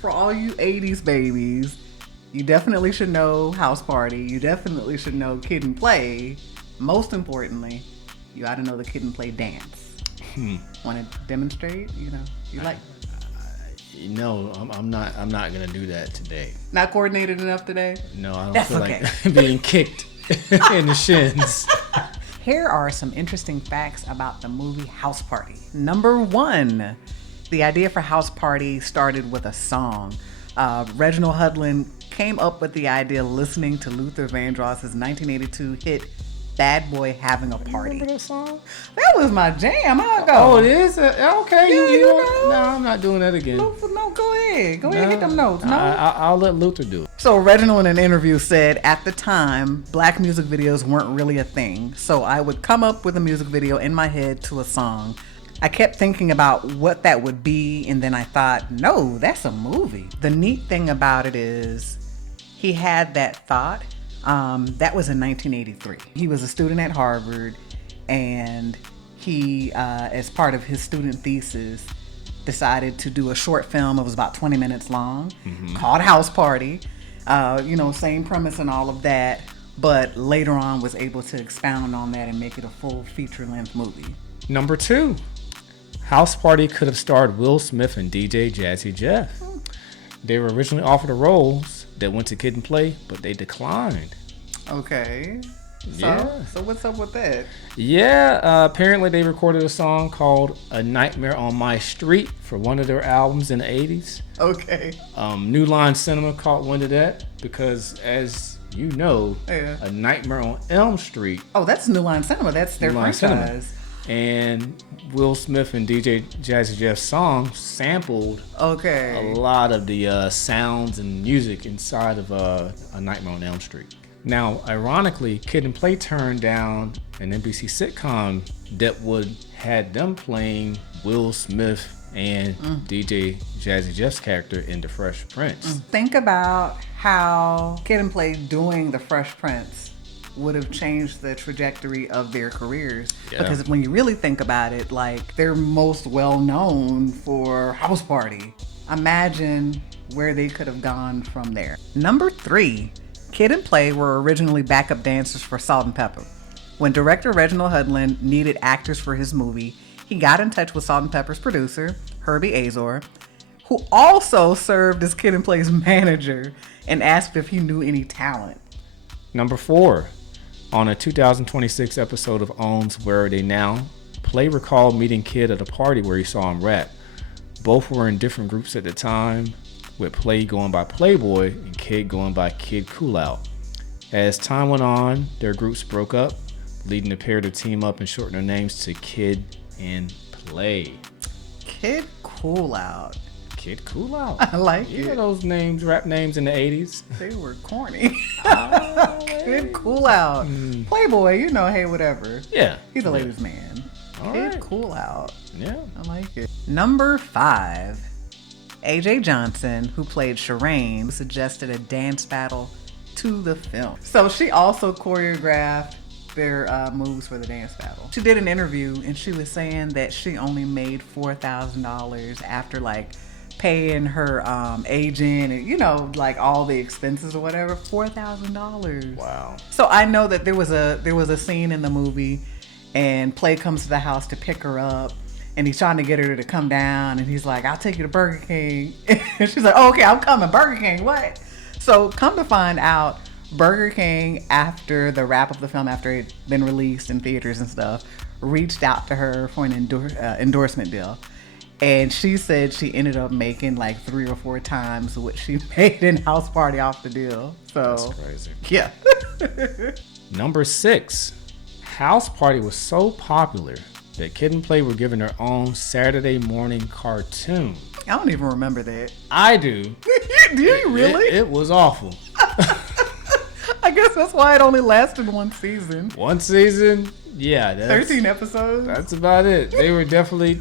For all you 80s babies, you definitely should know House Party. You definitely should know Kid and Play. Most importantly, you ought to know the Kid and Play dance. Want to demonstrate? You know, you like... No, I'm not gonna do that today. Not coordinated enough today? No, I don't That's feel okay. like being kicked in the shins. Here are some interesting facts about the movie House Party. Number 1, the idea for House Party started with a song. Reginald Hudlin came up with the idea listening to Luther Vandross's 1982 hit Bad Boy Having a Party. Remember that song? That was my jam. How'd it go? Oh, it is? Okay. Yeah, you know. No, I'm not doing that again. Luther, no, go ahead. Go ahead, hit them notes. No? I'll let Luther do it. So Reginald in an interview said, at the time, black music videos weren't really a thing. So I would come up with a music video in my head to a song. I kept thinking about what that would be, and then I thought, no, that's a movie. The neat thing about it is he had that thought. That was in 1983. He was a student at Harvard, and he, as part of his student thesis, decided to do a short film. It was about 20 minutes long, called House Party. Same premise and all of that, but later on was able to expound on that and make it a full feature-length movie. Number 2, House Party could have starred Will Smith and DJ Jazzy Jeff. They were originally offered the roles that went to Kid and Play, but they declined. Okay. So what's up with that? Yeah, apparently they recorded a song called A Nightmare on My Street for one of their albums in the 80s. Okay. New Line Cinema caught wind of that because, as you know, Yeah. A Nightmare on Elm Street. Oh, that's New Line Cinema. That's their New Line franchise. Cinema. And Will Smith and DJ Jazzy Jeff's song sampled Okay. a lot of the sounds and music inside of A Nightmare on Elm Street. Now, ironically, Kid and Play turned down an NBC sitcom that would had them playing Will Smith and DJ Jazzy Jeff's character in The Fresh Prince. Think about how Kid and Play doing The Fresh Prince would have changed the trajectory of their careers. Yeah. Because when you really think about it, like, they're most well known for House Party. Imagine where they could have gone from there. Number 3, Kid and Play were originally backup dancers for Salt and Pepper. When director Reginald Hudlin needed actors for his movie, he got in touch with Salt and Pepper's producer, Herbie Azor, who also served as Kid and Play's manager, and asked if he knew any talent. Number 4, on a 2026 episode of OWN's Where Are They Now, Play recalled meeting Kid at a party where he saw him rap. Both were in different groups at the time, with Play going by Playboy and Kid going by Kid Cool Out. As time went on, their groups broke up, leading the pair to team up and shorten their names to Kid and Play. Kid Cool Out. Kid Cool Out. I like You it. know those names, rap names in the 80s? They were corny. Kid Cool Out. Playboy, hey, whatever. Yeah. He's a ladies' man. All Kid right. Cool Out. Yeah. I like it. Number 5. AJ Johnson, who played Shireen, suggested a dance battle to the film. So she also choreographed their moves for the dance battle. She did an interview and she was saying that she only made $4,000 after paying her agent and all the expenses or whatever. $4,000. Wow. So I know that there was a scene in the movie and Play comes to the house to pick her up. And he's trying to get her to come down. And he's like, I'll take you to Burger King. And she's like, oh, okay, I'm coming. Burger King, what? So come to find out, Burger King, after the wrap of the film, after it had been released in theaters and stuff, reached out to her for an endorsement deal. And she said she ended up making 3 or 4 times what she made in House Party off the deal. So That's crazy. Yeah. Number 6, House Party was so popular that Kid and Play were given their own Saturday morning cartoon. I don't even remember that. I do. Do you really? It was awful. I guess that's why it only lasted one season. One season, yeah. 13 episodes. That's about it. They were definitely...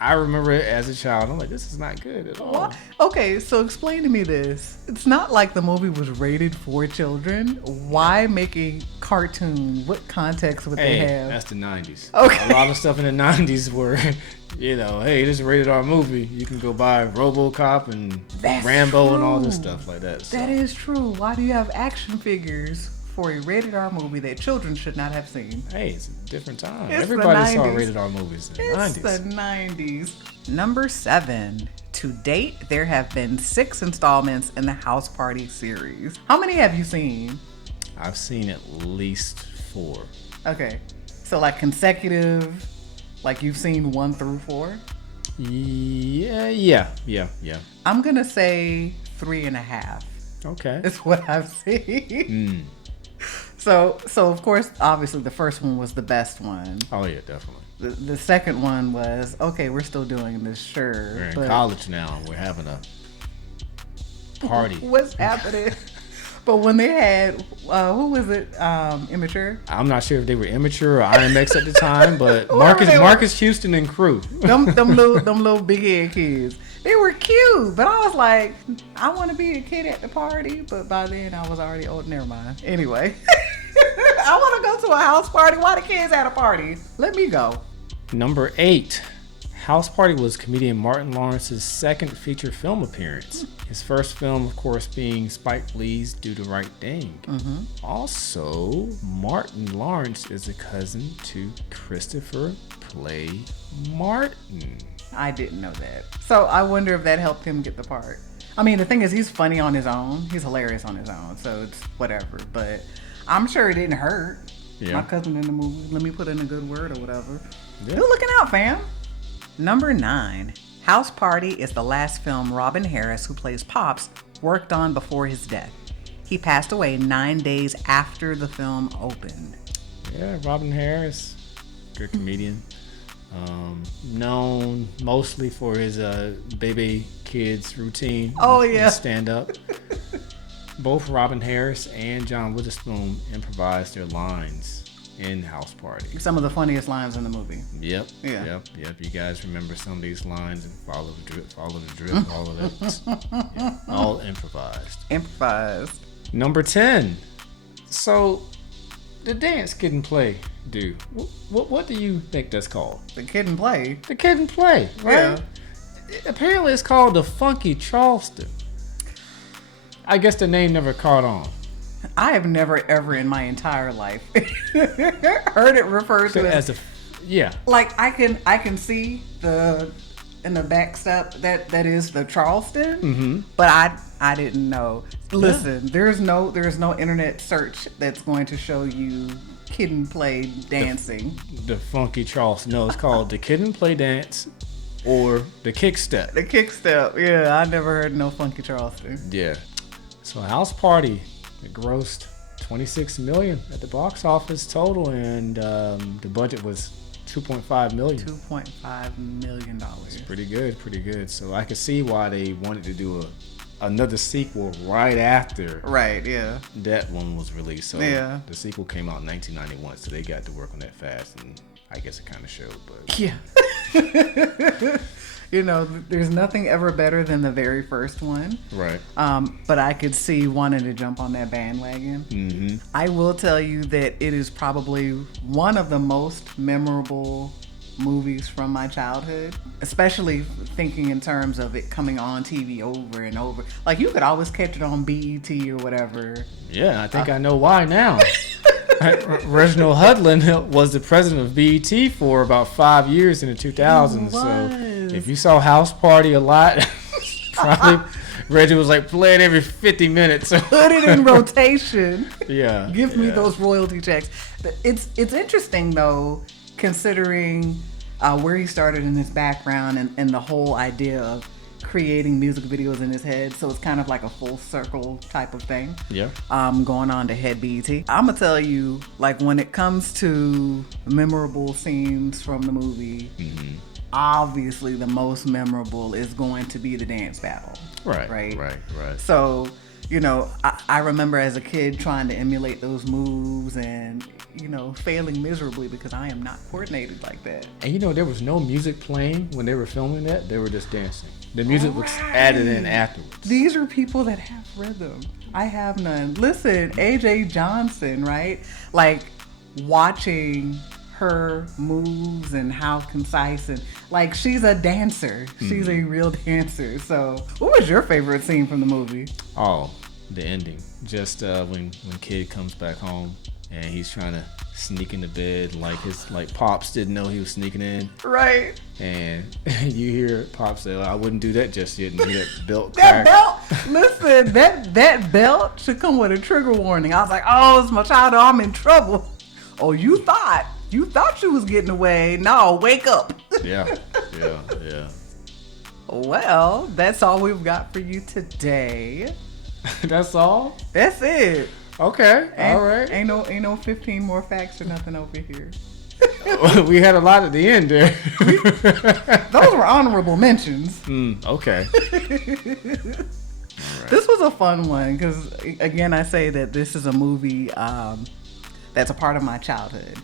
I remember it as a child. I'm like, this is not good at all. What? Okay, so explain to me this. It's not like the movie was rated for children. Why make a cartoon? What context would they have? That's the 90s. Okay. A lot of stuff in the 90s were, hey, this is a rated R movie. You can go buy RoboCop and That's Rambo true. and all this stuff like that. So. That is true. Why do you have action figures for a rated R movie that children should not have seen? Hey, it's a different time. It's Everybody the saw 90s. rated R movies in the It's 90s. the 90s. Number 7. To date, there have been 6 installments in the House Party series. How many have you seen? I've seen at least 4. Okay. So like consecutive, like you've seen 1 through 4? Yeah. I'm going to say 3.5. Okay. Is what I've seen. So of course, obviously the first one was the best one. Oh yeah, definitely. The second one was, okay, we're still doing this, sure. We're in but college now. We're having a party. what's happening? But when they had, who was it? Immature? I'm not sure if they were immature or IMX at the time, but Whoever they were. Marcus Houston and crew. Them little big head kids. They were cute, but I was like, I want to be a kid at the party, but by then I was already old. Never mind. Anyway, I want to go to a house party. Why the kids at a party? Let me go. Number 8. House Party was comedian Martin Lawrence's second feature film appearance. His first film, of course, being Spike Lee's Do the Right Thing. Also, Martin Lawrence is a cousin to Christopher Play Martin. I didn't know that. So I wonder if that helped him get the part. I mean, the thing is, he's funny on his own. He's hilarious on his own. So it's whatever. But I'm sure it didn't hurt. Yeah. My cousin in the movie. Let me put in a good word or whatever. Yeah. Good looking out, fam. Number 9. House Party is the last film Robin Harris, who plays Pops, worked on before his death. He passed away 9 days after the film opened. Yeah, Robin Harris, good comedian. Known mostly for his baby kids routine. Oh, yeah. Stand up. Both Robin Harris and John Witherspoon improvised their lines in House Party. Some of the funniest lines in the movie. Yep. Yeah. Yep. You guys remember some of these lines and follow the drip, all of that. Yeah, all improvised. Improvised. Number 10. So, the dance Kid and Play do. What do you think that's called? The Kid and Play. The Kid and Play, right? Yeah. Apparently it's called the Funky Charleston. I guess the name never caught on. I have never ever in my entire life heard it referred to as yeah. like I can see the in the back step that is the Charleston, but I didn't know. Listen, there's no internet search that's going to show you Kid and Play dancing. The Funky Charleston. No, it's called the Kid and Play Dance or the Kick Step. The kick step, yeah, I never heard no Funky Charleston. Yeah. So House Party, it grossed $26 million at the box office total, and the budget was $2.5 million. $2.5 million. Pretty good. So I could see why they wanted to do another sequel right after Right, yeah. that one was released. So Yeah. the sequel came out in 1991, so they got to work on that fast, and I guess it kind of showed. But Yeah. You know, there's nothing ever better than the very first one. right. But I could see wanting to jump on that bandwagon. Mm-hmm. I will tell you that it is probably one of the most memorable movies from my childhood, especially thinking in terms of it coming on TV over and over. Like, you could always catch it on BET or whatever. Yeah, I think I know why now. Reginald Hudlin was the president of BET for about 5 years in the 2000s. So if you saw House Party a lot, probably Reggie was like, play it every 50 minutes. Put it in rotation. Yeah. Give me those royalty checks. It's interesting, though, considering where he started in his background and the whole idea of creating music videos in his head. So it's kind of like a full circle type of thing. Yeah. Going on to head BET. I'm going to tell you, like, when it comes to memorable scenes from the movie, obviously the most memorable is going to be the dance battle. Right. So you know, I remember as a kid trying to emulate those moves and, you know, failing miserably because I am not coordinated like that. And you know, there was no music playing when they were filming that. They were just dancing. The music was added in afterwards. These are people that have rhythm. I have none. Listen, AJ Johnson, right? Like, watching her moves and how concise and like she's a dancer. She's a real dancer. So what was your favorite scene from the movie? Oh, the ending. Just when kid comes back home and he's trying to sneak into bed, like Pops didn't know he was sneaking in. Right. And you hear Pops say, I wouldn't do that just yet, and hear that belt That crack. belt, listen, that belt should come with a trigger warning. I was like, oh, it's my child, I'm in trouble. Oh, you thought you was getting away. No, wake up. Yeah. Well, that's all we've got for you today. That's all? That's it. Okay. All right. Ain't no 15 more facts or nothing over here. We had a lot at the end there. Those were honorable mentions. Okay. This was a fun one because, again, I say that this is a movie that's a part of my childhood.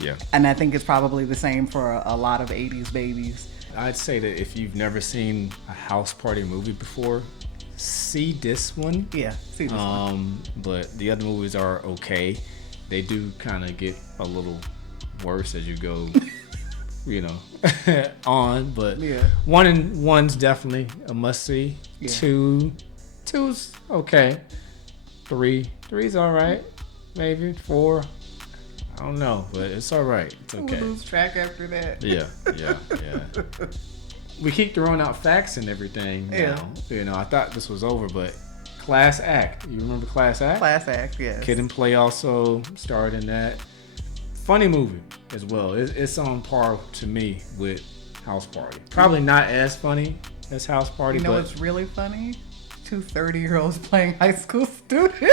Yeah. And I think it's probably the same for a lot of 80s babies. I'd say that if you've never seen a house party movie before, see this one. Yeah, see this one. But the other movies are okay. They do kind of get a little worse as you go, you know, on. But Yeah. one's definitely a must see. Yeah. Two's okay. Three's all right. Maybe 4. I don't know, but it's all right. It's okay. We'll lose track after that. Yeah. We keep throwing out facts and everything now. Yeah. You know, I thought this was over, but Class Act. You remember Class Act? Class Act, yes. Kid and Play also starred in that. Funny movie as well. It's on par to me with House Party. Probably not as funny as House Party, You know but what's really funny? 2 30-year-olds playing high school students.